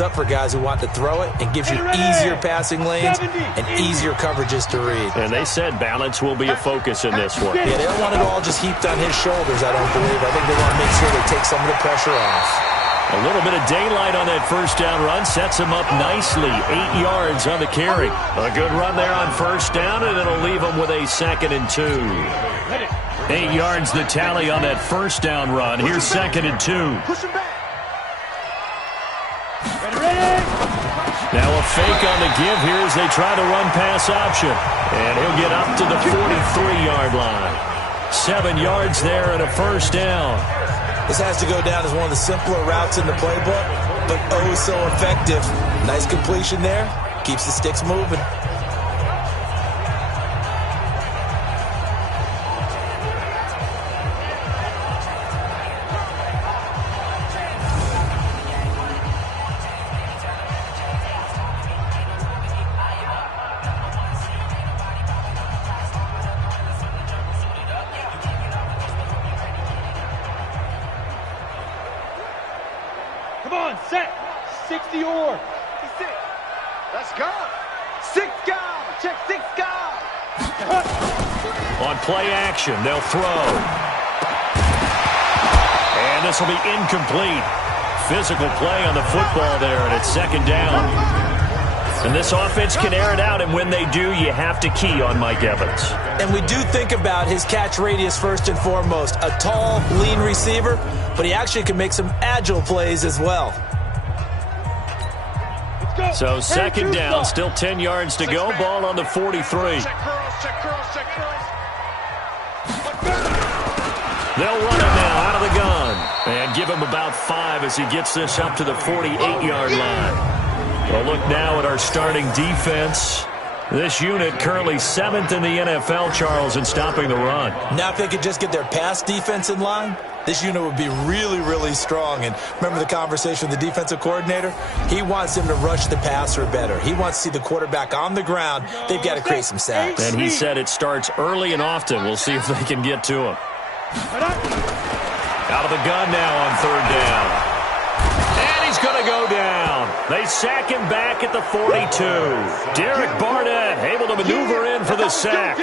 up for guys who want to throw it and gives you easier passing lanes and easier coverages to read. And they said balance will be a focus in this one. Yeah, they don't want it all just heaped on his shoulders, I don't believe. I think they want to make sure they take some of the pressure off. A little bit of daylight on that first down run sets him up nicely. 8 yards on the carry. A good run there on first down, and it'll leave him with a 2nd and 2. 8 yards the tally on that first down run. Here's 2nd and 2. Now a fake on the give here as they try the run-pass option. And he'll get up to the 43-yard line. 7 yards there and a first down. This has to go down as one of the simpler routes in the playbook, but oh so effective. Nice completion there. Keeps the sticks moving. Come on, set. 60 or. Let's go. 6 go. Check 6 go. On play action, they'll throw. And this will be incomplete. Physical play on the football there, and it's 2nd down. And this offense can air it out, and when they do, you have to key on Mike Evans. And we do think about his catch radius first and foremost. A tall, lean receiver, but he actually can make some agile plays as well. So 2nd down, still 10 yards to go. Ball on the 43. They'll run it now out of the gun. And give him about 5 as he gets this up to the 48-yard line. Well, look now at our starting defense. This unit currently 7th in the NFL, Charles, in stopping the run. Now if they could just get their pass defense in line, this unit would be really, really strong. And remember the conversation with the defensive coordinator? He wants them to rush the passer better. He wants to see the quarterback on the ground. They've got to create some sacks. And he said it starts early and often. We'll see if they can get to him. Out of the gun now on 3rd down. And he's going to go down. They sack him back at the 42. Derek Barnett able to maneuver in for the sack.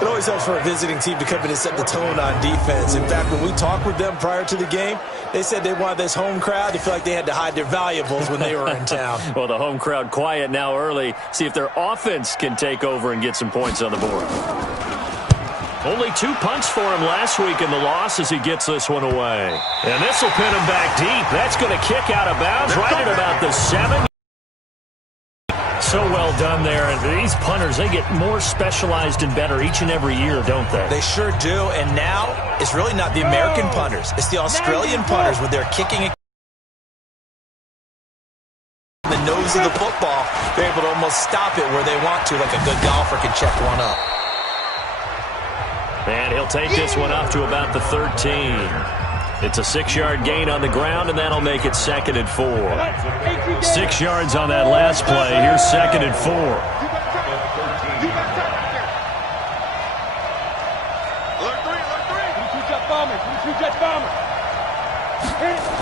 It always helps for a visiting team to come in and set the tone on defense. In fact, when we talked with them prior to the game, they said they wanted this home crowd to feel like they had to hide their valuables when they were in town. Well, the home crowd quiet now early. See if their offense can take over and get some points on the board. Only 2 punts for him last week in the loss as he gets this one away. And this will pin him back deep. That's going to kick out of bounds right at about the 7. So well done there. And these punters, they get more specialized and better each and every year, don't they? They sure do. And now it's really not the American punters. It's the Australian punters with their kicking in the nose of the football. They're able to almost stop it where they want to, like a good golfer can check one up. And he'll take this one up to about the 13. It's a 6-yard gain on the ground, and that'll make it 2nd and 4. 6 yards on that last play. Here's 2nd and 4.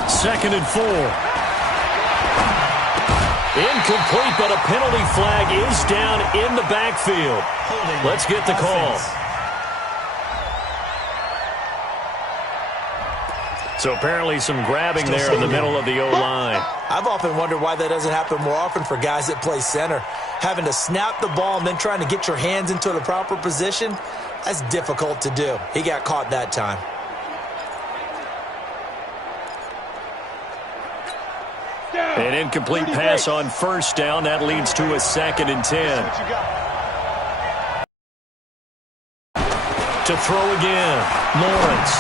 Second and 4. Incomplete, but a penalty flag is down in the backfield. Let's get the call. So apparently some grabbing there in the middle of the O-line. I've often wondered why that doesn't happen more often for guys that play center. Having to snap the ball and then trying to get your hands into the proper position, that's difficult to do. He got caught that time. An incomplete pass on first down. That leads to a 2nd and 10. To throw again, Lawrence.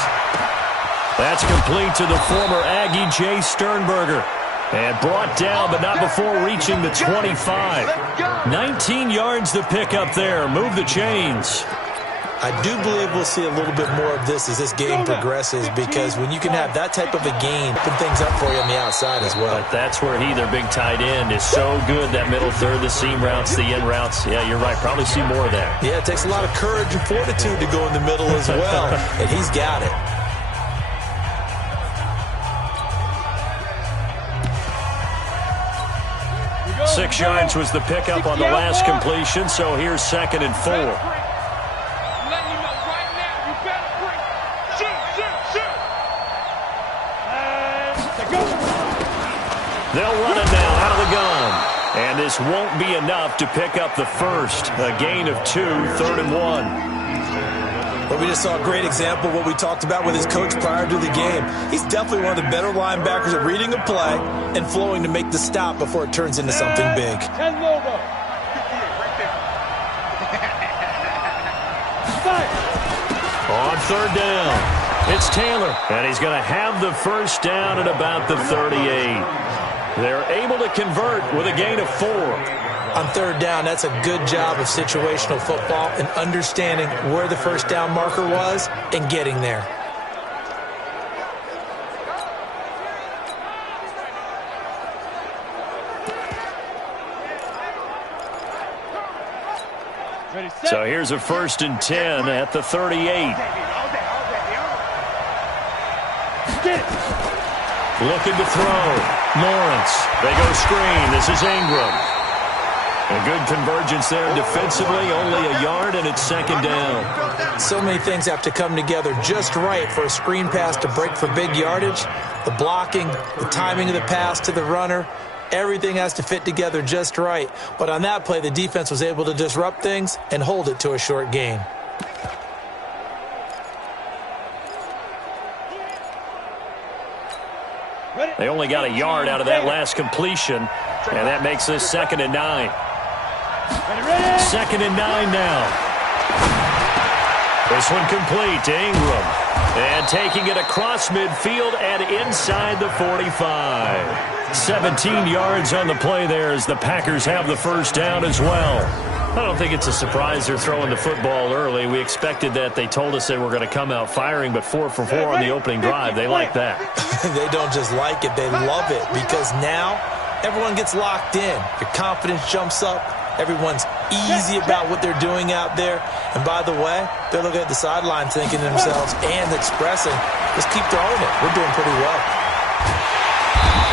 That's complete to the former Aggie, Jay Sternberger. And brought down, but not before reaching the 25. 19 yards to pick up there. Move the chains. I do believe we'll see a little bit more of this as this game progresses, because when you can have that type of a gain, open things up for you on the outside as well. But that's where their big tight end, is so good. That middle third, the seam routes, the in routes. Yeah, you're right. Probably see more of that. Yeah, it takes a lot of courage and fortitude to go in the middle as well, and he's got it. 6 yards was the pickup on the last completion, so here's 2nd and 4. They'll run it now out of the gun. And this won't be enough to pick up the first. A gain of 2, 3rd and 1. Well, we just saw a great example of what we talked about with his coach prior to the game. He's definitely one of the better linebackers at reading a play and flowing to make the stop before it turns into something big. 10 logo. On 3rd down, it's Taylor. And he's going to have the first down at about the 38. They're able to convert with a gain of 4. On 3rd down, that's a good job of situational football and understanding where the first down marker was and getting there. So here's a 1st and 10 at the 38. Looking to throw. Lawrence. They go screen. This is Ingram. A good convergence there defensively. Only a yard, and it's 2nd down. So many things have to come together just right for a screen pass to break for big yardage. The blocking, the timing of the pass to the runner, everything has to fit together just right. But on that play, the defense was able to disrupt things and hold it to a short gain. They only got a yard out of that last completion, and that makes this 2nd and 9. 2nd and 9 now. This one complete to Ingram. And taking it across midfield and inside the 45. 17 yards on the play there as the Packers have the first down as well. I don't think it's a surprise they're throwing the football early. We expected that. They told us they were going to come out firing, but 4 for 4 on the opening drive. They like that. They don't just like it, they love it, because now everyone gets locked in. Your confidence jumps up. Everyone's easy about what they're doing out there. And by the way, they're looking at the sideline thinking to themselves and expressing, just keep throwing it. We're doing pretty well.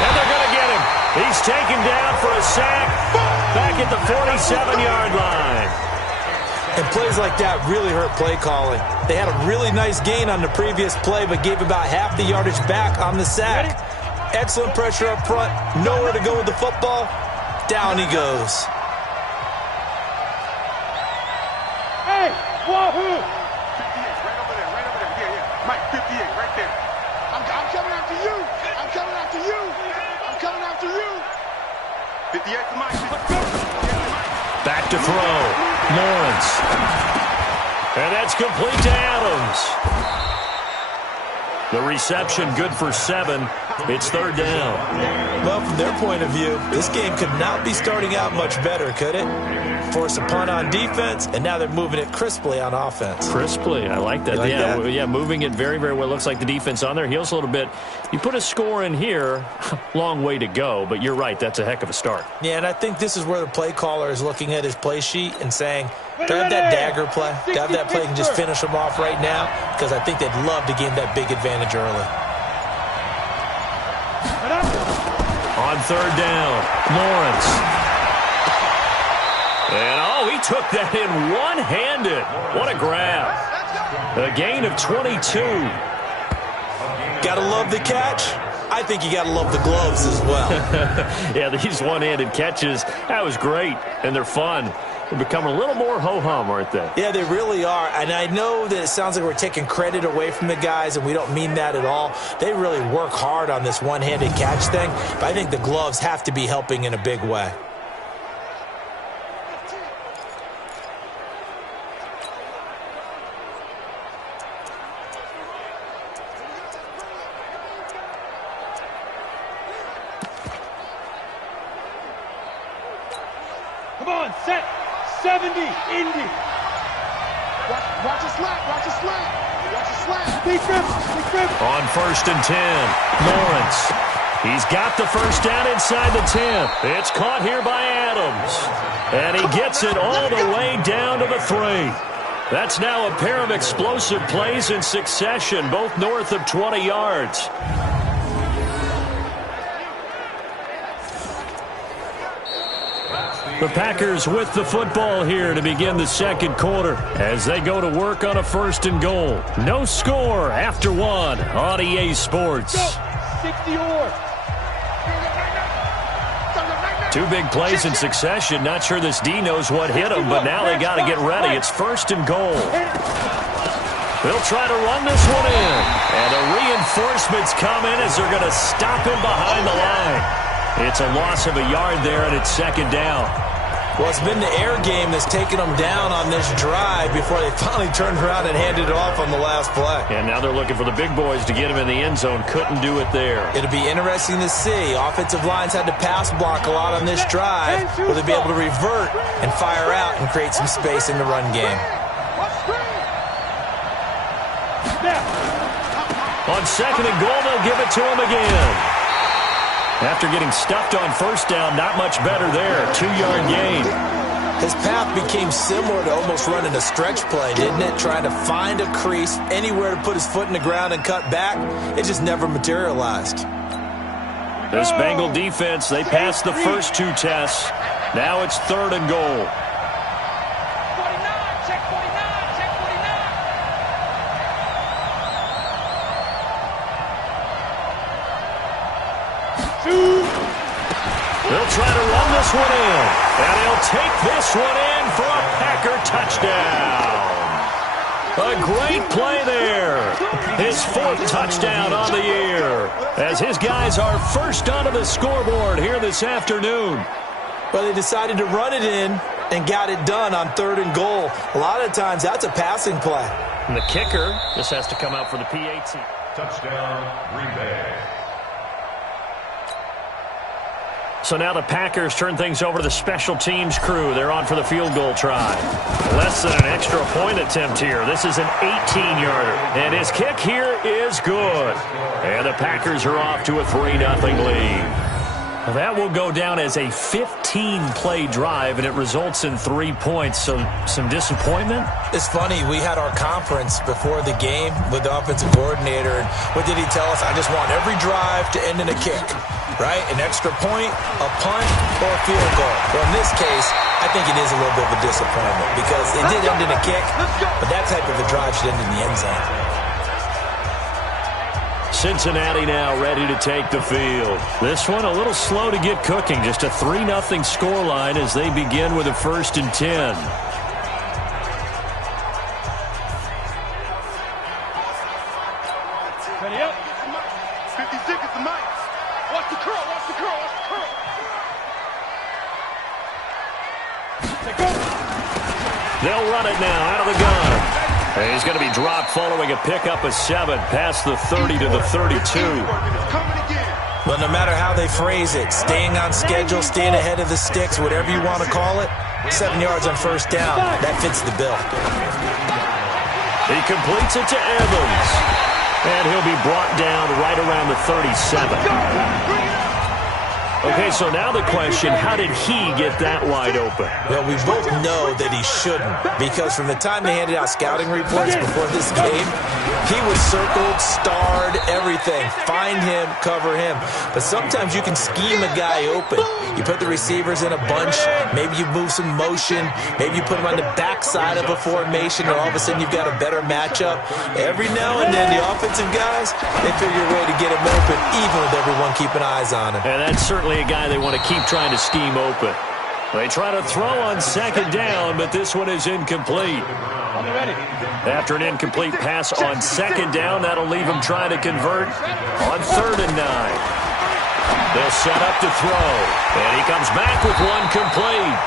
And they're going to get him. He's taken down for a sack back at the 47-yard line. And plays like that really hurt play calling. They had a really nice gain on the previous play, but gave about half the yardage back on the sack. Excellent pressure up front. Nowhere to go with the football. Down he goes. Hey, wahoo! 58, right over there, yeah. Mike, 58, right there. I'm coming after you. I'm coming after you. I'm coming after you. 58 to Mike. Back to throw. Lawrence. And that's complete to Adams. The reception good for 7. It's 3rd down. Well, from their point of view, this game could not be starting out much better, could it? Force a punt on defense, and now they're moving it crisply on offense. Crisply, I like that. You like that? Yeah, moving it very, very well. Looks like the defense on their heels a little bit. You put a score in here, long way to go, but you're right, that's a heck of a start. Yeah, and I think this is where the play caller is looking at his play sheet and saying, do I have that dagger play? Do I have that play and just finish them off right now? Because I think they'd love to gain that big advantage early. On 3rd down, Lawrence. And, he took that in one-handed. What a grab. A gain of 22. Gotta love the catch. I think you gotta love the gloves as well. Yeah, these one-handed catches, that was great, and they're fun. They're becoming a little more ho-hum, aren't they? Yeah, they really are. And I know that it sounds like we're taking credit away from the guys, and we don't mean that at all. They really work hard on this one-handed catch thing, but I think the gloves have to be helping in a big way. Come on, set. 70, Indy. Watch a slap, watch a slap. Watch a slap. Big rip. On 1st and 10, Lawrence. He's got the first down inside the 10. It's caught here by Adams. And he gets it all the way down to the 3. That's now a pair of explosive plays in succession, both north of 20 yards. The Packers with the football here to begin the second quarter as they go to work on a 1st and goal. No score after 1 on EA Sports. 60-or. 2 big plays in succession. Not sure this D knows what hit him, but now they got to get ready. It's 1st and goal. They'll try to run this one in. And the reinforcements come in as they're going to stop him behind the line. It's a loss of a yard there, and it's 2nd down. Well, it's been the air game that's taken them down on this drive before they finally turned around and handed it off on the last play. And now they're looking for the big boys to get him in the end zone. Couldn't do it there. It'll be interesting to see. Offensive lines had to pass block a lot on this drive. Will they be able to revert and fire out and create some space in the run game? On 2nd and goal, they'll give it to him again. After getting stuffed on 1st down, not much better there. 2-yard gain. His path became similar to almost running a stretch play, didn't it? Trying to find a crease, anywhere to put his foot in the ground and cut back. It just never materialized. This Bengal defense, they passed the first 2 tests. Now it's 3rd and goal. They'll try to run this one in. And he'll take this one in for a Packer touchdown. A great play there. His 4th touchdown on the year. As his guys are first onto the scoreboard here this afternoon. Well, they decided to run it in and got it done on 3rd and goal. A lot of times that's a passing play. And the kicker, this has to come out for the PAT. Touchdown, Green Bay. So now the Packers turn things over to the special teams crew. They're on for the field goal try. Less than an extra point attempt here. This is an 18-yarder. And his kick here is good. And the Packers are off to a 3-0 lead. Well, that will go down as a 15-play drive, and it results in 3 points. So some disappointment? It's funny. We had our conference before the game with the offensive coordinator. And what did he tell us? I just want every drive to end in a kick. Right? An extra point, a punt, or a field goal. Well, in this case, I think it is a little bit of a disappointment because it did end in a kick, but that type of a drive should end in the end zone. Cincinnati now ready to take the field. This one a little slow to get cooking. Just a 3-0 scoreline as they begin with a 1st and 10. Ready up. 50 seconds to Mike. Watch the curl, watch the curl, watch the curl. Take go. They'll run it now out of the gun. And he's going to be dropped following a pickup of 7 past the 30 to the 32. Well, no matter how they phrase it, staying on schedule, staying ahead of the sticks, whatever you want to call it, 7 yards on 1st down, that fits the bill. He completes it to Evans. And he'll be brought down right around the 37. Okay, so now the question, how did he get that wide open? Well, we both know that he shouldn't, because from the time they handed out scouting reports before this game, he was circled, starred, everything. Find him, cover him. But sometimes you can scheme a guy open. You put the receivers in a bunch, maybe you move some motion, maybe you put him on the backside of a formation, and all of a sudden you've got a better matchup. Every now and then, the offensive guys, they figure a way to get him open, even with everyone keeping eyes on him. And that's certainly a guy they want to keep trying to scheme open. They try to throw on 2nd down, but this one is incomplete. After an incomplete pass on 2nd down, that'll leave them trying to convert on 3rd and 9. They'll set up to throw, and he comes back with one complete.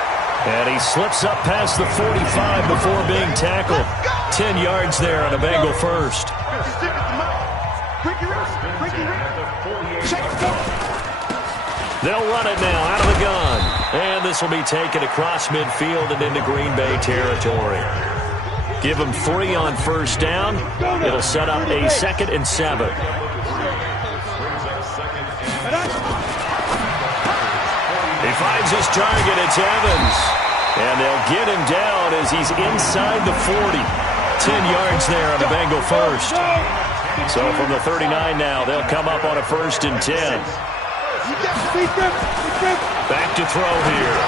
And he slips up past the 45 before being tackled. 10 yards there on a Bengal first. They'll run it now out of the gun. And this will be taken across midfield and into Green Bay territory. Give him 3 on 1st down. It'll set up a 2nd and 7. He finds his target. It's Evans. And they'll get him down as he's inside the 40. 10 yards there on a Bengal first. So from the 39 now, they'll come up on a 1st and 10. Back to throw here.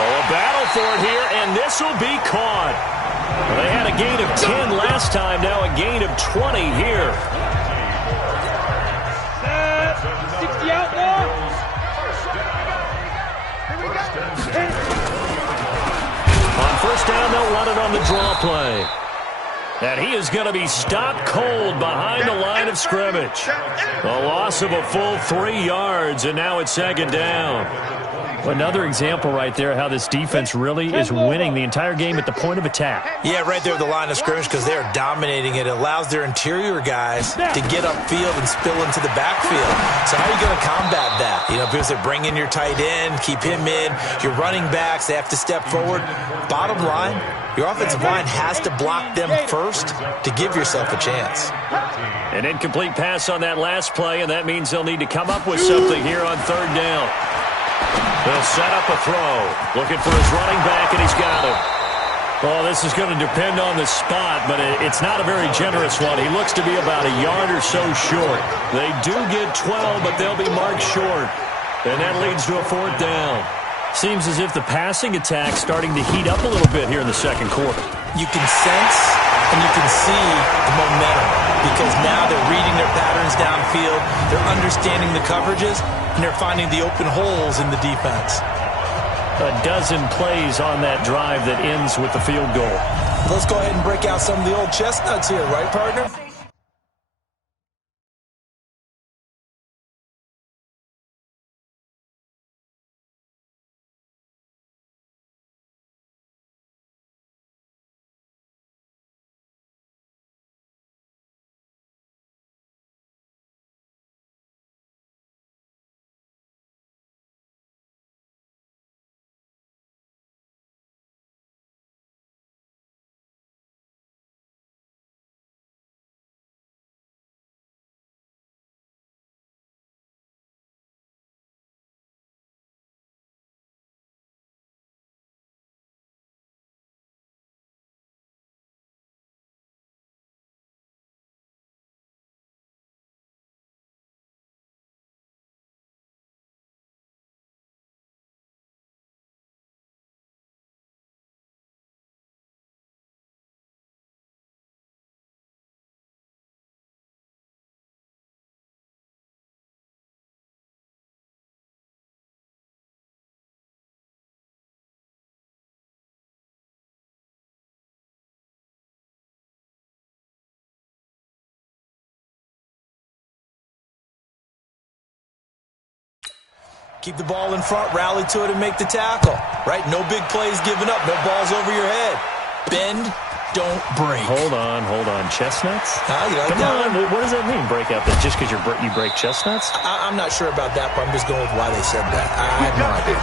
Oh, a battle for it here, and this will be caught. Well, they had a gain of 10 last time, now a gain of 20 here. 60 out now. On first down, they'll run it on the draw play. And he is going to be stopped cold behind the line of scrimmage. A loss of a full 3 yards, and now it's second down. Another example right there how this defense really is winning the entire game at the point of attack. Yeah, right there at the line of scrimmage because they are dominating it. It allows their interior guys to get upfield and spill into the backfield. So how are you going to combat that? You know, because they bring in your tight end, keep him in. Your running backs, they have to step forward. Bottom line, your offensive line has to block them first to give yourself a chance. An incomplete pass on that last play, and that means they'll need to come up with something here on third down. They'll set up a throw. Looking for his running back, and he's got him. Well, this is going to depend on the spot, but it's not a very generous one. He looks to be about a yard or so short. They do get 12, but they'll be marked short. And that leads to a fourth down. Seems as if the passing attack's starting to heat up a little bit here in the second quarter. You can sense and you can see the momentum because now they're reading their patterns downfield, they're understanding the coverages, and they're finding the open holes in the defense. A dozen plays on that drive that ends with the field goal. Let's go ahead and break out some of the old chestnuts here, right, partner? Keep the ball in front, rally to it, and make the tackle. Right? No big plays given up. No balls over your head. Bend, don't break. Hold on. Chestnuts? You like Come that on. one? What does that mean, break out? That just because you break chestnuts? I'm not sure about that, but I'm just going with why they said that. I have no idea.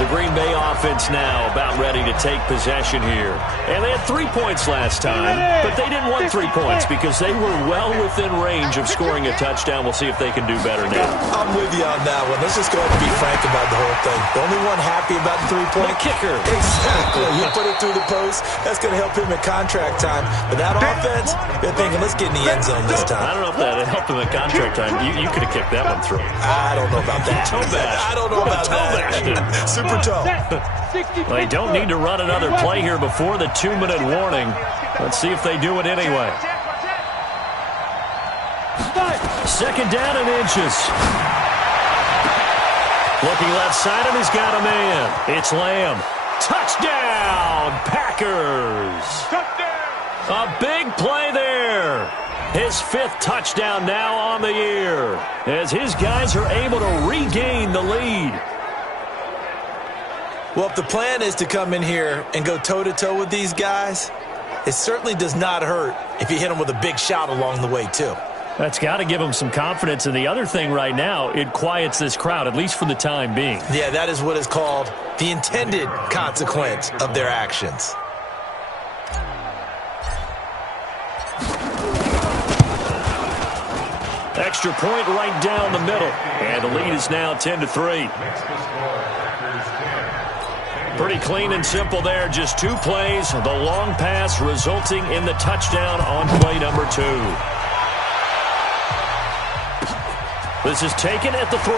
The Green Bay offense now about ready to take possession here. And they had 3 points last time, but they didn't want 3 points because they were well within range of scoring a touchdown. We'll see if they can do better now. I'm with you on that one. Let's just go ahead and be frank about the whole thing. The only one happy about the 3-point kicker. Exactly. You put it through the post. That's going to help him at contract time. But that offense, they're thinking, let's get in the end zone this time. I don't know if that helped him at contract time. You could have kicked that one through. I don't know about that. Toe bash. I don't know about that. Super toe. They don't need to run another play here before the 2-minute warning. Let's see if they do it anyway. Second down and inches. Looking left side, and he's got a man. It's Lamb. Touchdown, Packers. A big play there. His 5th touchdown now on the year as his guys are able to regain the lead. Well, if the plan is to come in here and go toe-to-toe with these guys, it certainly does not hurt if you hit them with a big shot along the way, too. That's got to give them some confidence. And the other thing right now, it quiets this crowd, at least for the time being. Yeah, that is what is called the intended consequence of their actions. Extra point right down the middle. And the lead is now 10-3. Pretty clean and simple there. Just 2 plays. The long pass resulting in the touchdown on play number 2. This is taken at the 3.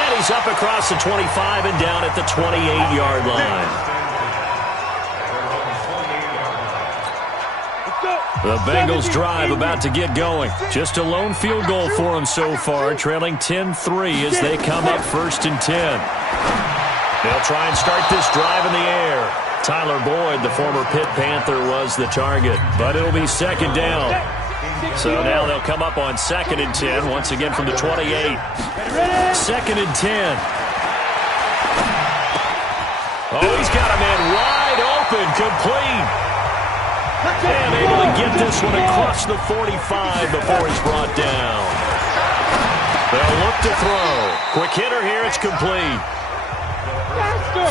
And he's up across the 25 and down at the 28-yard line. The Bengals drive about to get going. Just a lone field goal for them so far, trailing 10-3 as they come up 1st and 10. They'll try and start this drive in the air. Tyler Boyd, the former Pitt Panther, was the target, but it'll be 2nd down. So now they'll come up on 2nd and 10, once again from the 28. 2nd and 10. Oh, he's got a man wide open, complete. And able to get this one across the 45 before he's brought down. They'll look to throw. Quick hitter here, it's complete.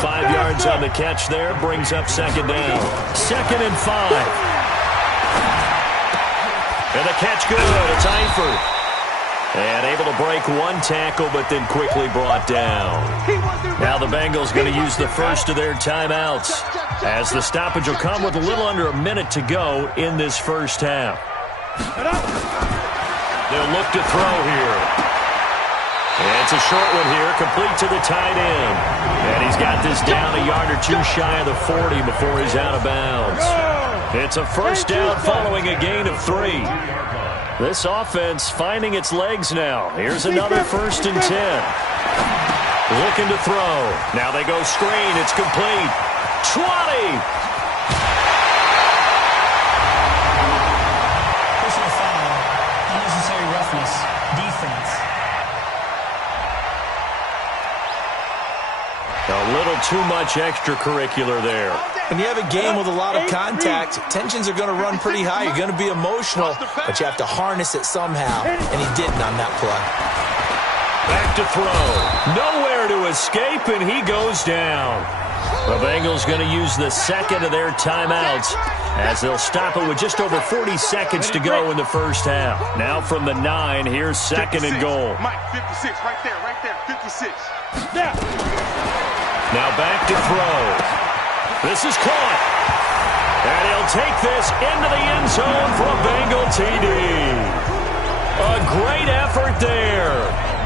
5 yards on the catch there, brings up 2nd down. 2nd and 5. And the catch good, it's Eifert. And able to break one tackle, but then quickly brought down. Now the Bengals going to use the first of their timeouts, as the stoppage will come with a little under a minute to go in this first half. They'll look to throw here. And it's a short one here, complete to the tight end. And he's got this down a yard or two shy of the 40 before he's out of bounds. It's a 1st down following a gain of 3. This offense finding its legs now. Here's another 1st and 10. Looking to throw. Now they go screen. It's complete. 20. Personal foul. Unnecessary roughness. Defense. A little too much extracurricular there. When you have a game with a lot of contact, tensions are going to run pretty high. You're going to be emotional, but you have to harness it somehow, and he didn't on that play. Back to throw. Nowhere to escape, and he goes down. The Bengals going to use the 2nd of their timeouts, as they'll stop it with just over 40 seconds to go in the first half. Now from the 9, here's 2nd and goal. Mike, 56, right there, 56. Now back to throw. This is caught. And he'll take this into the end zone for a Bengal TD. A great effort there.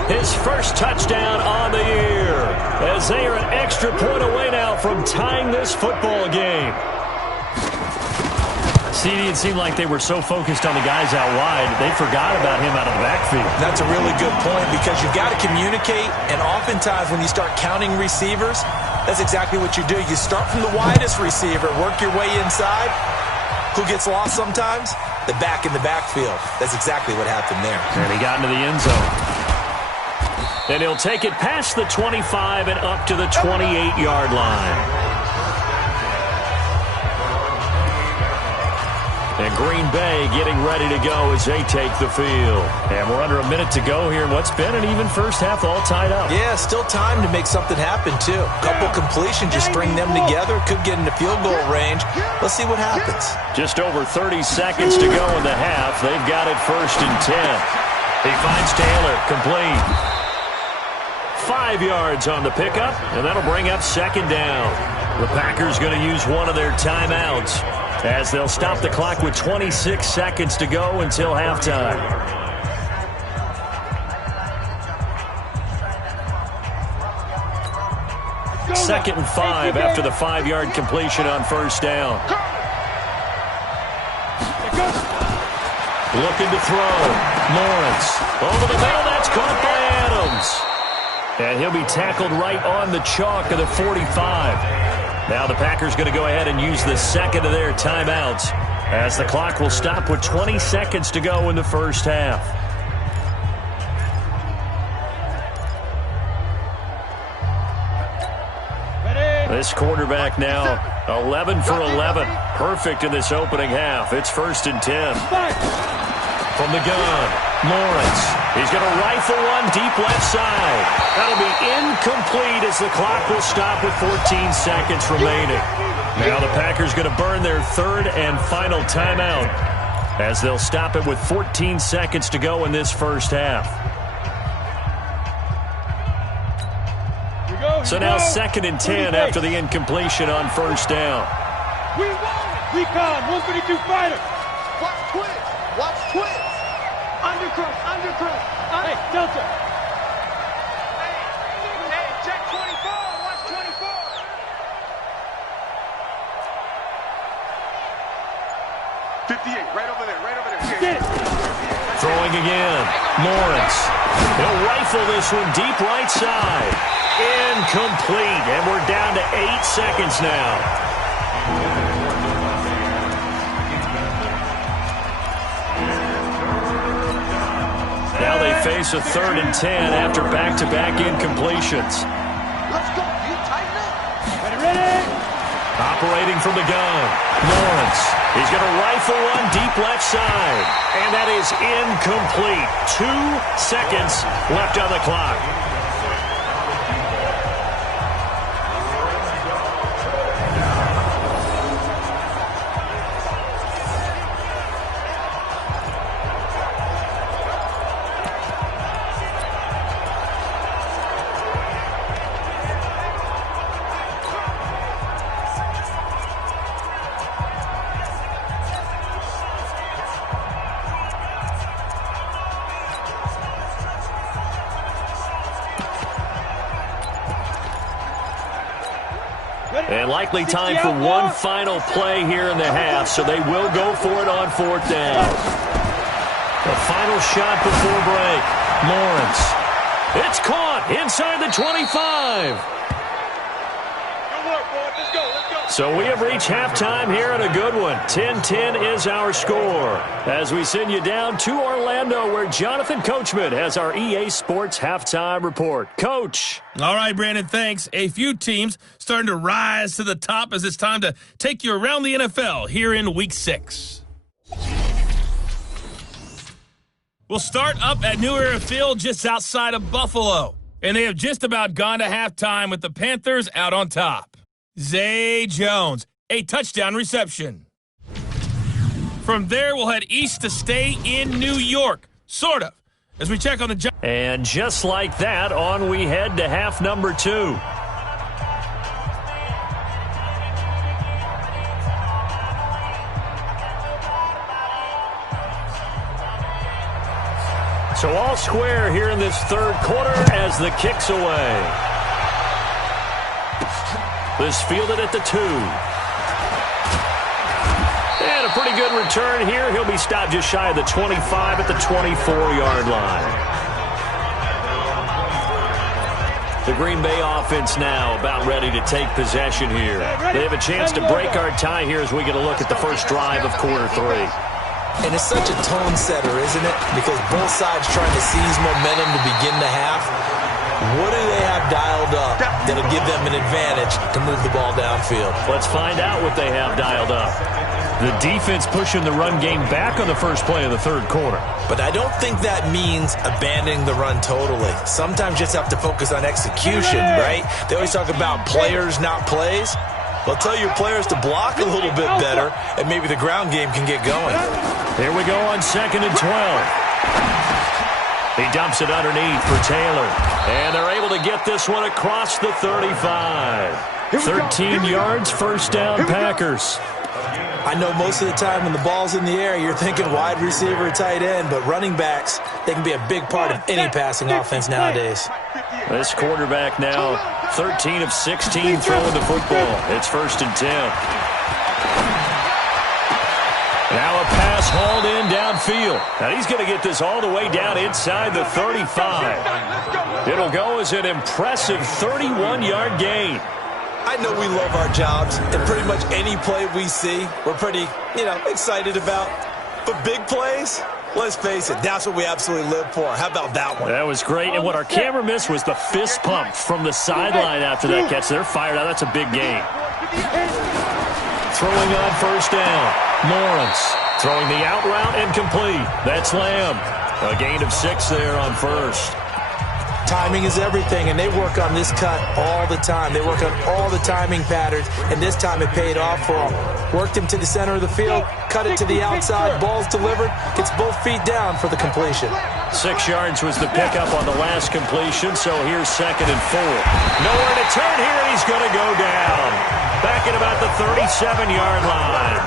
His first touchdown on the year, as they are an extra point away now from tying this football game. CD, it seemed like they were so focused on the guys out wide, they forgot about him out of the backfield. That's a really good point, because you've got to communicate, and oftentimes when you start counting receivers, that's exactly what you do. You start from the widest receiver, work your way inside. Who gets lost sometimes? The back in the backfield. That's exactly what happened there. And he got into the end zone. And he'll take it past the 25 and up to the 28-yard line. And Green Bay getting ready to go as they take the field. And we're under a minute to go here in what's been an even first half, all tied up. Yeah, still time to make something happen, too. A couple completions, just string them together. Could get into field goal range. Let's see what happens. Just over 30 seconds to go in the half. They've got it 1st and 10. He finds Taylor, complete. 5 yards on the pickup, and that'll bring up 2nd down. The Packers going to use one of their timeouts, as they'll stop the clock with 26 seconds to go until halftime. Second and 5 after the 5-yard completion on 1st down. Looking to throw. Lawrence. Over the middle, that's caught by Adams. And he'll be tackled right on the chalk of the 45. Now the Packers going to go ahead and use the 2nd of their timeouts, as the clock will stop with 20 seconds to go in the first half. This quarterback now 11 for 11. Perfect in this opening half. It's 1st and 10. From the gun, Lawrence. He's going to rifle one deep left side. That'll be incomplete, as the clock will stop with 14 seconds remaining. Now the Packers going to burn their 3rd and final timeout, as they'll stop it with 14 seconds to go in this first half. So now 2nd and 10 after the incompletion on 1st down. We won! Recon, 152 fighter! Watch twins! Watch twins! Under Hey, Delta. Hey, check 24. Watch 24. Right over there. Get it. Throwing again. Lawrence. He'll rifle this one deep right side. Incomplete. And we're down to 8 seconds now. Now they face a 3rd and 10 after back-to-back incompletions. Let's go. You tighten up. Ready. Operating from the gun. Lawrence. He's going to rifle one deep left side. And that is incomplete. 2 seconds left on the clock. And likely time for one final play here in the half, so they will go for it on 4th down. The final shot before break. Lawrence. It's caught inside the 25. Good work, boys. Let's go. So we have reached halftime here and a good one. 10-10 is our score. As we send you down to Orlando, where Jonathan Coachman has our EA Sports halftime report. Coach. All right, Brandon, thanks. A few teams starting to rise to the top as it's time to take you around the NFL here in Week 6. We'll start up at New Era Field just outside of Buffalo. And they have just about gone to halftime with the Panthers out on top. Zay Jones, a touchdown reception. From there, we'll head east to stay in New York. Sort of. As we check on the... And just like that, on we head to half number 2. So all square here in this 3rd quarter as the kick's away. This fielded at the 2. And a pretty good return here. He'll be stopped just shy of the 25 at the 24-yard line. The Green Bay offense now about ready to take possession here. They have a chance to break our tie here as we get a look at the first drive of quarter 3. And it's such a tone setter, isn't it? Because both sides trying to seize momentum to begin the half. What do they have dialed up that'll give them an advantage to move the ball downfield? Let's find out what they have dialed up. The defense pushing the run game back on the first play of the 3rd quarter. But I don't think that means abandoning the run totally. Sometimes you just have to focus on execution, right? They always talk about players, not plays. Well, tell your players to block a little bit better, and maybe the ground game can get going. Here we go on 2nd and 12. He dumps it underneath for Taylor. And they're able to get this one across the 35. 13 yards, first down, Packers. I know most of the time when the ball's in the air, you're thinking wide receiver, tight end, but running backs, they can be a big part of any passing offense nowadays. This quarterback now 13 of 16 throwing the football. It's 1st and 10. Now a pass hauled in downfield. Now he's going to get this all the way down inside the 35. It'll go as an impressive 31-yard gain. I know we love our jobs, and pretty much any play we see, we're pretty, excited about. But big plays, let's face it, that's what we absolutely live for. How about that one? That was great, and what our camera missed was the fist pump from the sideline after that catch. They're fired out. That's a big gain. Throwing on 1st down. Lawrence throwing the out route and complete. That's Lamb. A gain of 6 there on 1st. Timing is everything, and they work on this cut all the time. They work on all the timing patterns, and this time it paid off for them. Worked him to the center of the field, cut it to the outside, ball's delivered, gets both feet down for the completion. 6 yards was the pickup on the last completion, so here's 2nd and 4. Nowhere to turn here, and he's going to go down. Back at about the 37-yard line.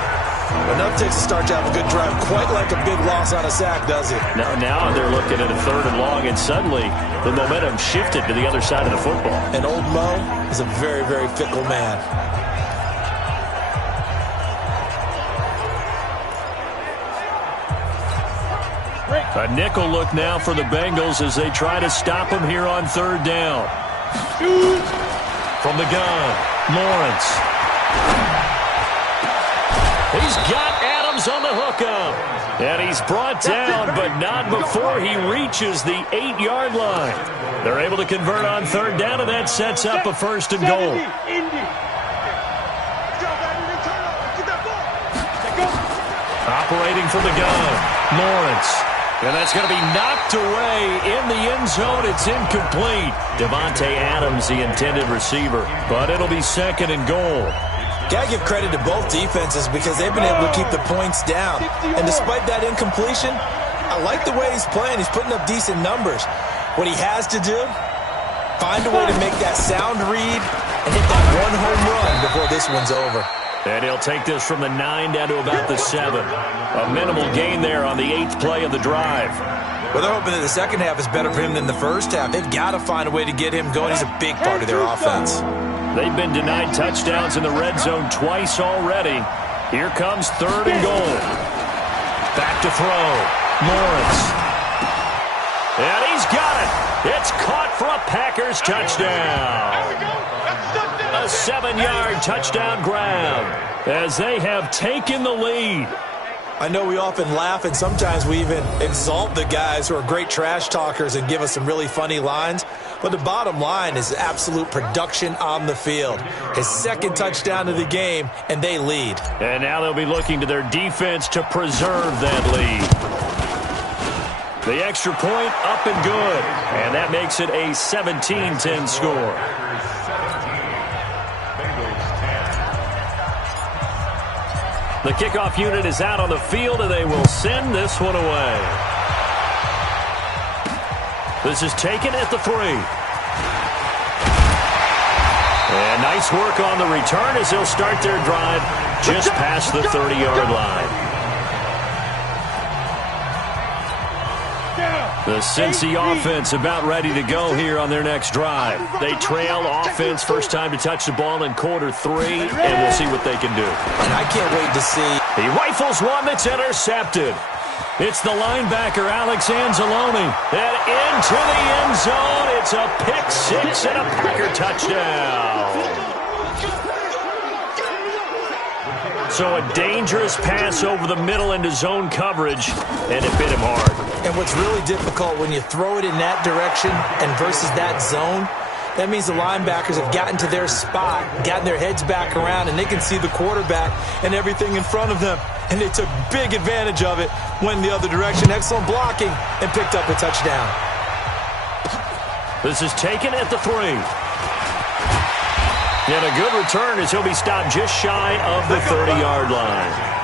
Enough takes to start to have a good drive, quite like a big loss on a sack, does it? Now they're looking at a 3rd and long, and suddenly the momentum shifted to the other side of the football. And old Mo is a very, very fickle man. A nickel look now for the Bengals as they try to stop him here on 3rd down. From the gun, Lawrence. He's got Adams on the hookup. And he's brought down, but not before he reaches the 8-yard line. They're able to convert on 3rd down, and that sets up a 1st and goal. Operating from the gun, Lawrence. And that's going to be knocked away in the end zone. It's incomplete. Davante Adams, the intended receiver. But it'll be 2nd and goal. Got to give credit to both defenses because they've been able to keep the points down. And despite that incompletion, I like the way he's playing. He's putting up decent numbers. What he has to do, find a way to make that sound read and hit that one home run before this one's over. And he'll take this from the 9 down to about the 7. A minimal gain there on the 8th play of the drive. Well, they're hoping that the second half is better for him than the first half. They've got to find a way to get him going. He's a big part of their offense. They've been denied touchdowns in the red zone twice already. Here comes 3rd and goal. Back to throw. Lawrence. And he's got it. It's caught for a Packers touchdown. A 7-yard touchdown grab as they have taken the lead. I know we often laugh and sometimes we even exalt the guys who are great trash talkers and give us some really funny lines. But the bottom line is absolute production on the field. His 2nd touchdown of the game, and they lead. And now they'll be looking to their defense to preserve that lead. The extra point up and good. And that makes it a 17-10 score. The kickoff unit is out on the field, and they will send this one away. This is taken at the 3. And nice work on the return as they'll start their drive just past the 30-yard line. The Cincy offense about ready to go here on their next drive. They trail offense first time to touch the ball in quarter 3, and we'll see what they can do. And I can't wait to see. He rifles one that's intercepted. It's the linebacker, Alex Anzalone. And into the end zone. It's a pick 6 and a Packer touchdown. So a dangerous pass over the middle into zone coverage, and it bit him hard. And what's really difficult when you throw it in that direction and versus that zone, that means the linebackers have gotten to their spot, gotten their heads back around, and they can see the quarterback and everything in front of them. And they took big advantage of it, went the other direction, excellent blocking, and picked up a touchdown. This is taken at the 3. And a good return as he'll be stopped just shy of the 30-yard line.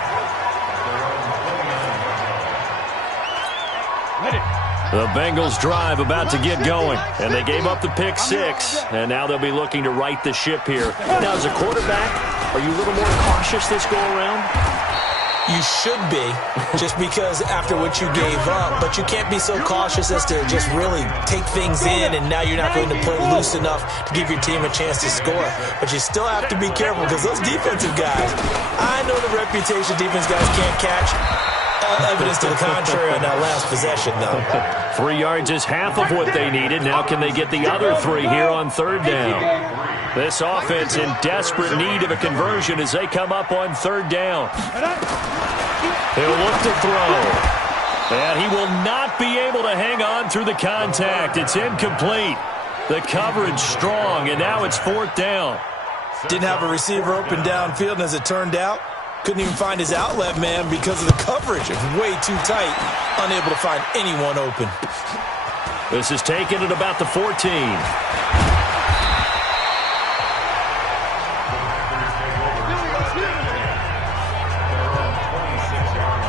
The Bengals drive about to get going, and they gave up the pick 6, and now they'll be looking to right the ship here. Now, as a quarterback, are you a little more cautious this go-around? You should be, just because after what you gave up, but you can't be so cautious as to just really take things in, and now you're not going to play loose enough to give your team a chance to score. But you still have to be careful because those defensive guys, I know the reputation defense guys can't catch. All evidence to the contrary on that last possession, though. 3 yards is half of what they needed. Now can they get the other 3 here on 3rd down? This offense in desperate need of a conversion as they come up on 3rd down. He'll look to throw. And he will not be able to hang on through the contact. It's incomplete. The coverage strong, and now it's 4th down. Didn't have a receiver open downfield, and as it turned out, couldn't even find his outlet man because of the coverage. It's way too tight, unable to find anyone open. This is taken at about the 14.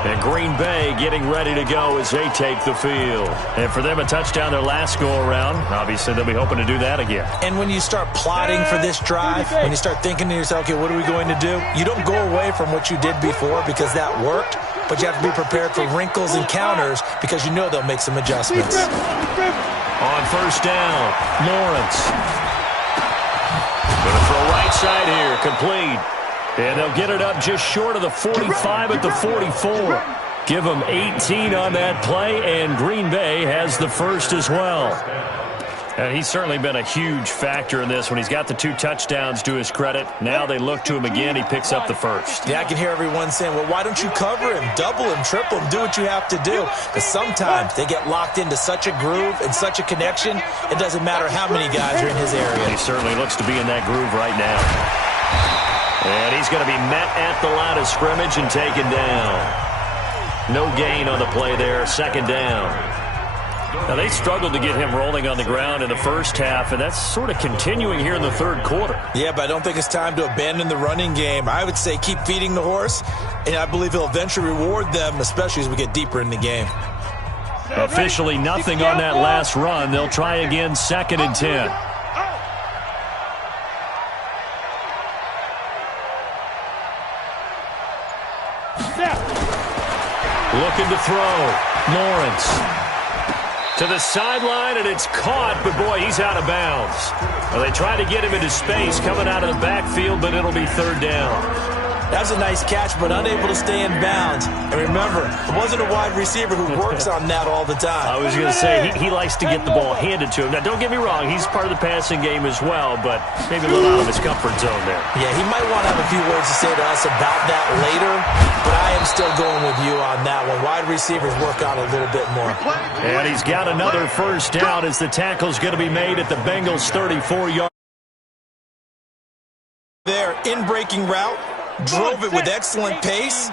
And Green Bay getting ready to go as they take the field. And for them, a touchdown their last go-around. Obviously, they'll be hoping to do that again. And when you start plotting for this drive, when you start thinking to yourself, okay, what are we going to do? You don't go away from what you did before because that worked, but you have to be prepared for wrinkles and counters because you know they'll make some adjustments. On first down, Lawrence. Going to throw right side here, complete. And they'll get it up just short of the 45 at the 44. Give them 18 on that play, and Green Bay has the first as well. And he's certainly been a huge factor in this when he's got the 2 touchdowns to his credit. Now they look to him again. He picks up the first. Yeah, I can hear everyone saying, well, why don't you cover him, double him, triple him, do what you have to do. Because sometimes they get locked into such a groove and such a connection, it doesn't matter how many guys are in his area. He certainly looks to be in that groove right now. And he's going to be met at the line of scrimmage and taken down. No gain on the play there, second down. Now, they struggled to get him rolling on the ground in the first half, and that's sort of continuing here in the third quarter. Yeah, but I don't think it's time to abandon the running game. I would say keep feeding the horse, and I believe he'll eventually reward them, especially as we get deeper in the game. Officially nothing on that last run. They'll try again, 2nd and 10. Looking to throw. Lawrence. To the sideline, and it's caught, but boy, he's out of bounds. Well, they try to get him into space coming out of the backfield, but it'll be third down. That was a nice catch, but unable to stay in bounds. And remember, it wasn't a wide receiver who works on that all the time. I was going to say, he likes to get the ball handed to him. Now, don't get me wrong, he's part of the passing game as well, but maybe a little out of his comfort zone there. Yeah, he might want to have a few words to say to us about that later, but I am still going with you on that one. Wide receivers work on it a little bit more. And he's got another first down as the tackle's going to be made at the Bengals' 34-yard. There, in-breaking route. Drove it with excellent pace.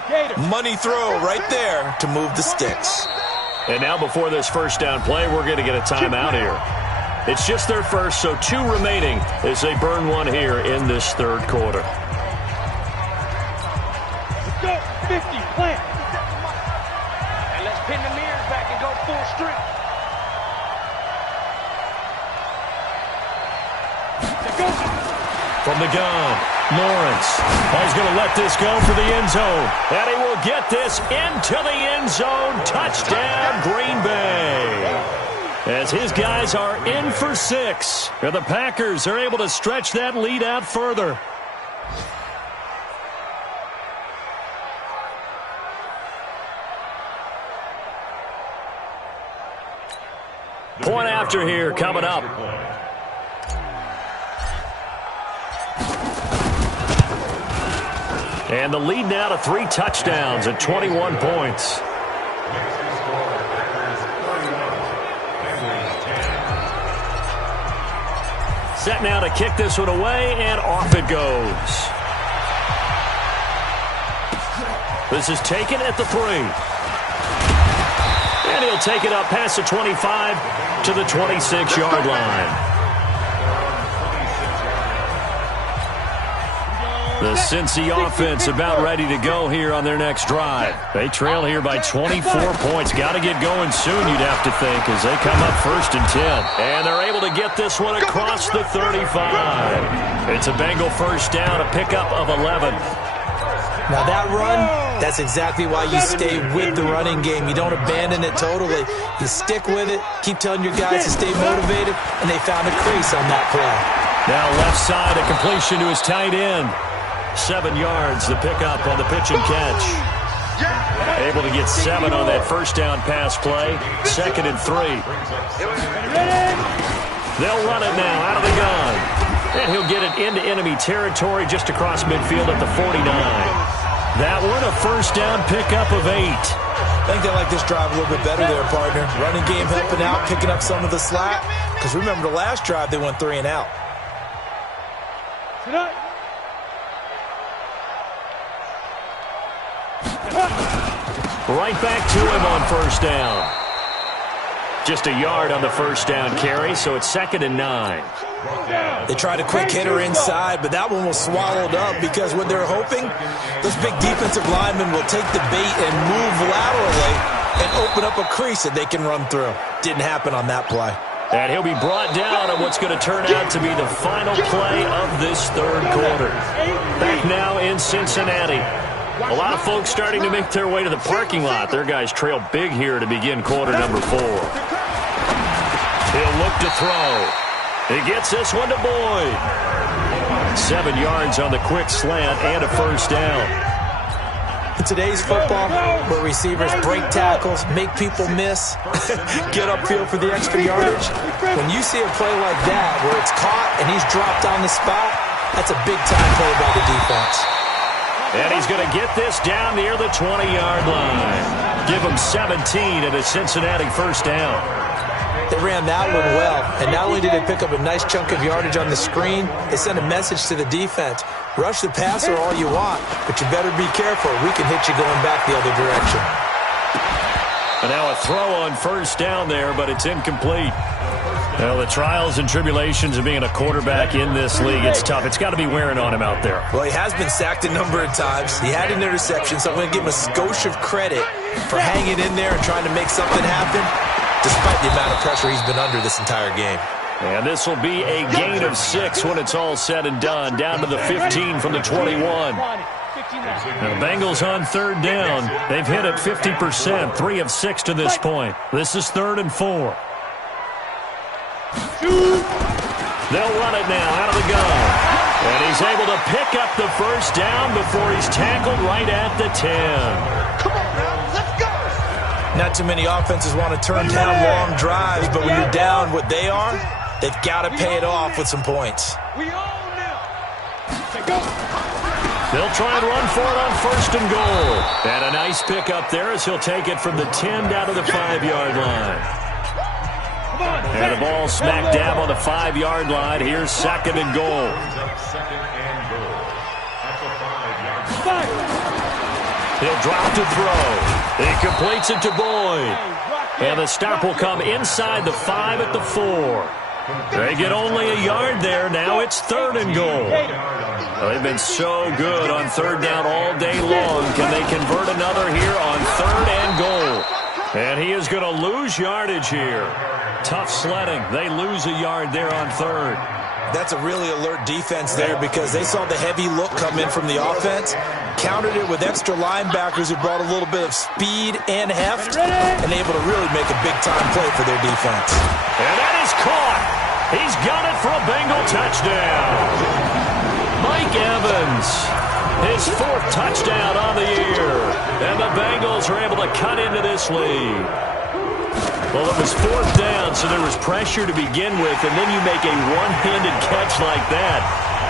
Money throw right there to move the sticks. And now before this first down play, we're going to get a timeout here. It's just their first, so 2 remaining as they burn one here in this third quarter. Let's go, 50, plant. And let's pin the mirrors back and go full streak. Let's go. From the gun, Lawrence. He's going to let this go for the end zone. And he will get this into the end zone. Touchdown, Green Bay. As his guys are in for 6. And the Packers are able to stretch that lead out further. Point after here coming up. And the lead now to 3 touchdowns at 21 points. Set now to kick this one away, and off it goes. This is taken at the 3. And he'll take it up past the 25 to the 26-yard line. The Cincy offense about ready to go here on their next drive. They trail here by 24 points. Got to get going soon, you'd have to think, as they come up 1st and 10. And they're able to get this one across the 35. It's a Bengal first down, a pickup of 11. Now that run, that's exactly why you stay with the running game. You don't abandon it totally. You stick with it, keep telling your guys to stay motivated, and they found a crease on that play. Now left side, a completion to his tight end. 7 yards, the pickup on the pitch and catch. Able to get 7 on that first down pass play. 2nd and 3. They'll run it now out of the gun. And he'll get it into enemy territory just across midfield at the 49. That one, a first down pickup of 8. I think they like this drive a little bit better there, partner. Running game helping out, picking up some of the slack. Because remember the last drive, they went 3 and out. Right back to him on first down. Just a yard on the first down carry, so it's 2nd and 9. They tried a quick hitter inside, but that one was swallowed up because what they're hoping, those big defensive linemen will take the bait and move laterally and open up a crease that they can run through. Didn't happen on that play. And he'll be brought down on what's going to turn out to be the final play of this third quarter. Back now in Cincinnati. A lot of folks starting to make their way to the parking lot. Their guys trail big here to begin quarter number 4. He'll look to throw. He gets this one to Boyd. 7 yards on the quick slant and a first down. In today's football, where receivers break tackles, make people miss, get upfield for the extra yardage, when you see a play like that where it's caught and he's dropped on the spot, that's a big-time play by the defense. And he's going to get this down near the 20-yard line. Give him 17 at a Cincinnati first down. They ran that one well, and not only did they pick up a nice chunk of yardage on the screen, they sent a message to the defense. Rush the passer all you want, but you better be careful. We can hit you going back the other direction. And now a throw on first down there, but it's incomplete. Well, the trials and tribulations of being a quarterback in this league, it's tough. It's got to be wearing on him out there. Well, he has been sacked a number of times. He had an interception, so I'm going to give him a skosh of credit for hanging in there and trying to make something happen, despite the amount of pressure he's been under this entire game. And this will be a gain of 6 when it's all said and done, down to the 15 from the 21. Now, the Bengals on third down. They've hit it 50%, 3 of 6 to this point. This is 3rd and 4. They'll run it now out of the gun. And he's able to pick up the first down before he's tackled right at the 10. Come on now, let's go. Not too many offenses want to turn down long drives, but when you're down what they are, they've got to pay it off with some points. We own them. Go. They'll try and run for it on 1st and goal. And a nice pick up there as he'll take it from the 10 down to the 5-yard line. And the ball smack dab on the 5-yard line. Here's 2nd and goal. He'll drop to throw. He completes it to Boyd. And the stop will come inside the 5 at the 4. They get only a yard there. Now it's 3rd and goal. Well, they've been so good on 3rd down all day long. Can they convert another here on 3rd and goal? And he is going to lose yardage here. Tough sledding. They lose a yard there on 3rd. That's a really alert defense there because they saw the heavy look come in from the offense, countered it with extra linebackers who brought a little bit of speed and heft, and able to really make a big-time play for their defense. And that is caught. He's got it for a Bengal touchdown. Mike Evans, his 4th touchdown on the year. And the Bengals are able to cut into this lead. Well, it was 4th down, so there was pressure to begin with, and then you make a one-handed catch like that.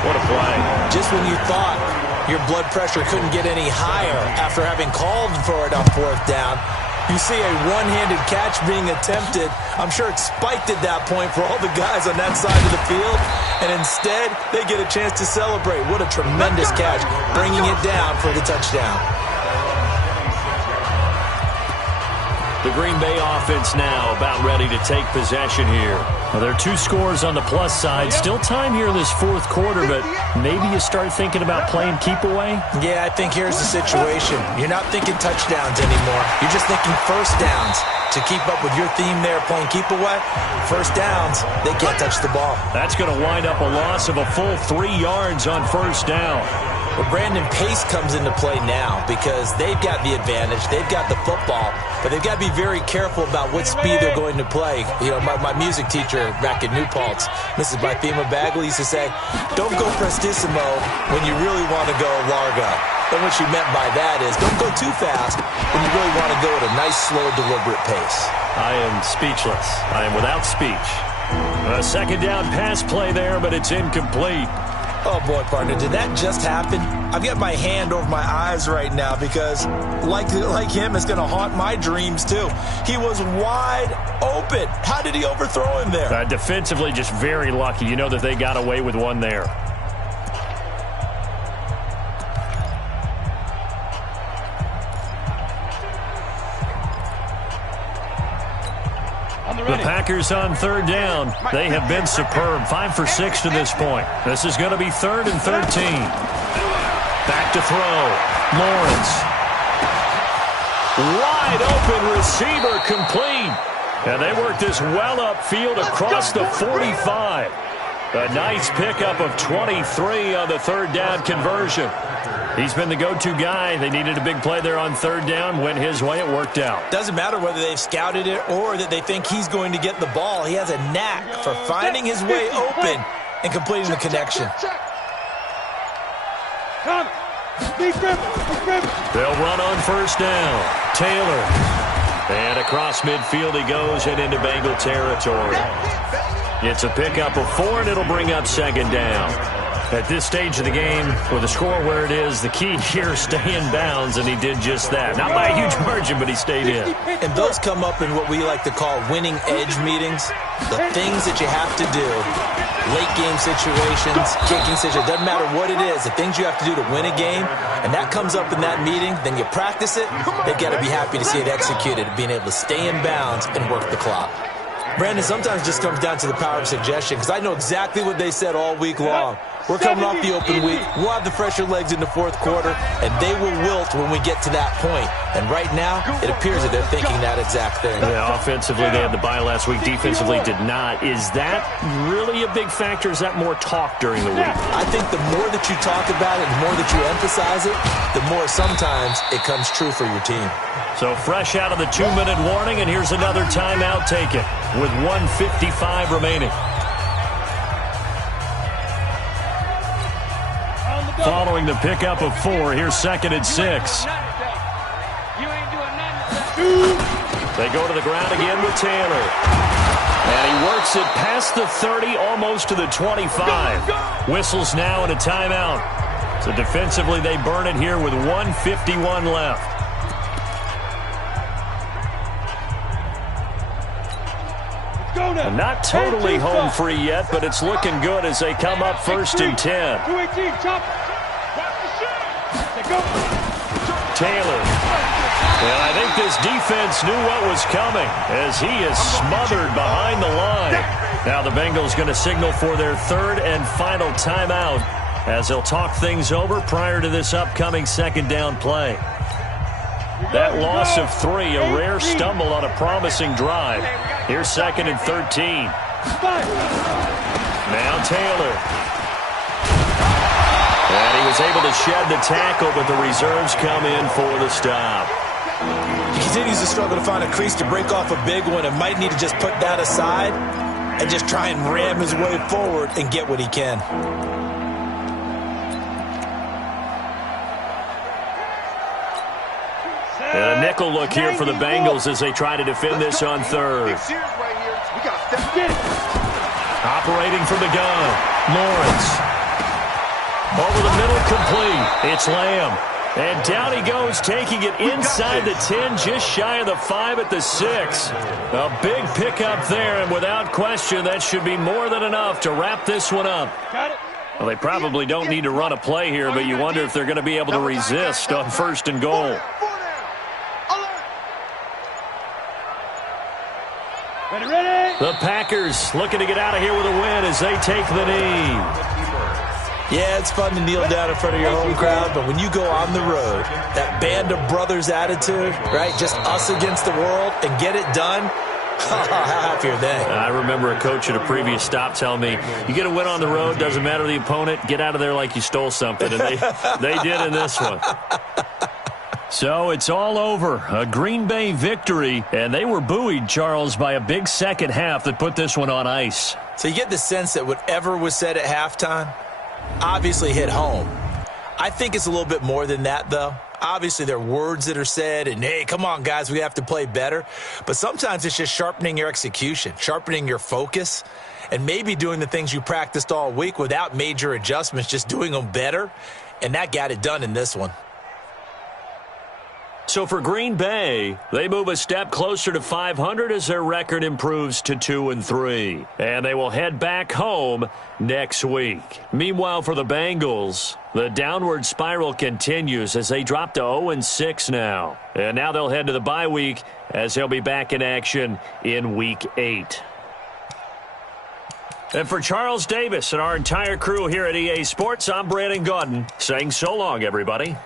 What a play. Just when you thought your blood pressure couldn't get any higher after having called for it on 4th down, you see a one-handed catch being attempted. I'm sure it spiked at that point for all the guys on that side of the field, and instead they get a chance to celebrate. What a tremendous catch, bringing it down for the touchdown. The Green Bay offense now about ready to take possession here. Well, there are 2 scores on the plus side. Still time here in this 4th quarter, but maybe you start thinking about playing keep away? Yeah, I think here's the situation. You're not thinking touchdowns anymore. You're just thinking first downs. To keep up with your theme there, playing keep away, first downs, they can't touch the ball. That's going to wind up a loss of a full 3 yards on first down. Well, Brandon Pace comes into play now because they've got the advantage. They've got the football, but they've got to be very careful about what speed they're going to play. You know, my music teacher back in New Paltz, Mrs. Bythema Bagley, used to say, don't go prestissimo when you really want to go largo. And what she meant by that is don't go too fast when you really want to go at a nice, slow, deliberate pace. I am speechless. I am without speech. A 2nd down pass play there, but it's incomplete. Oh, boy, partner, did that just happen? I've got my hand over my eyes right now because, like him, it's going to haunt my dreams, too. He was wide open. How did he overthrow him there? Defensively, just very lucky. You know that they got away with one there. The Packers on third down. They have been superb. 5 for 6 to this point. This is going to be 3rd and 13. Back to throw. Lawrence. Wide open receiver complete. And they work this well upfield across the 45. A nice pickup of 23 on the third down conversion. He's been the go-to guy. They needed a big play there on third down. Went his way. It worked out. Doesn't matter whether they've scouted it or that they think he's going to get the ball. He has a knack for finding his way open and completing the connection. They'll run on first down. Taylor. And across midfield he goes and into Bengal territory. It's a pickup of 4, and it'll bring up second down. At this stage of the game, with the score where it is, the key here is stay in bounds, and he did just that. Not by a huge margin, but he stayed in. And those come up in what we like to call winning edge meetings. The things that you have to do, late game situations, kicking situations, doesn't matter what it is, the things you have to do to win a game, and that comes up in that meeting, then you practice it, they've got to be happy to see it executed, being able to stay in bounds and work the clock. Brandon, sometimes it just comes down to the power of suggestion, because I know exactly what they said all week long. We're coming off the open week. We'll have the fresher legs in the fourth quarter, and they will wilt when we get to that point. And right now, it appears that they're thinking that exact thing. Yeah, offensively, they had the bye last week. Defensively, did not. Is that really a big factor? Is that more talk during the week? I think the more that you talk about it, the more that you emphasize it, the more sometimes it comes true for your team. So fresh out of the 2-minute warning, and here's another timeout taken with 1:55 remaining. Following the pickup of 4, here's 2nd and 6. They go to the ground again with Taylor. And he works it past the 30, almost to the 25. Whistles now and a timeout. So defensively, they burn it here with 1:51 left. And not totally home free yet, but it's looking good as they come up 1st and 10. Taylor. And I think this defense knew what was coming as he is smothered behind the line. Now the Bengals going to signal for their 3rd and final timeout as they'll talk things over prior to this upcoming 2nd down play. That loss of 3, a rare stumble on a promising drive. Here's 2nd and 13. Now Taylor. And he was able to shed the tackle, but the reserves come in for the stop. He continues to struggle to find a crease to break off a big one and might need to just put that aside and just try and ram his way forward and get what he can. And a nickel look here for the Bengals as they try to defend this on 3rd. Operating from the gun, Lawrence. Over the middle, complete. It's Lamb. And down he goes, taking it inside the 10, just shy of the 5 at the 6. A big pickup there, and without question, that should be more than enough to wrap this one up. Well, they probably don't need to run a play here, but you wonder if they're going to be able to resist on 1st and goal. The Packers looking to get out of here with a win as they take the knee. Yeah, it's fun to kneel down in front of your home crowd, but when you go on the road, that band of brothers attitude, right, just us against the world, and get it done, how happy are they? I remember a coach at a previous stop telling me, you get a win on the road, doesn't matter the opponent, get out of there like you stole something, and they did in this one. So it's all over. A Green Bay victory, and they were buoyed, Charles, by a big second half that put this one on ice. So you get the sense that whatever was said at halftime obviously hit home. I think it's a little bit more than that, though. Obviously, there are words that are said, and, hey, come on, guys, we have to play better. But sometimes it's just sharpening your execution, sharpening your focus, and maybe doing the things you practiced all week without major adjustments, just doing them better, and that got it done in this one. So for Green Bay, they move a step closer to 500 as their record improves to 2-3. And they will head back home next week. Meanwhile, for the Bengals, the downward spiral continues as they drop to 0-6 now. And now they'll head to the bye week as they'll be back in action in Week 8. And for Charles Davis and our entire crew here at EA Sports, I'm Brandon Gaudin saying so long, everybody.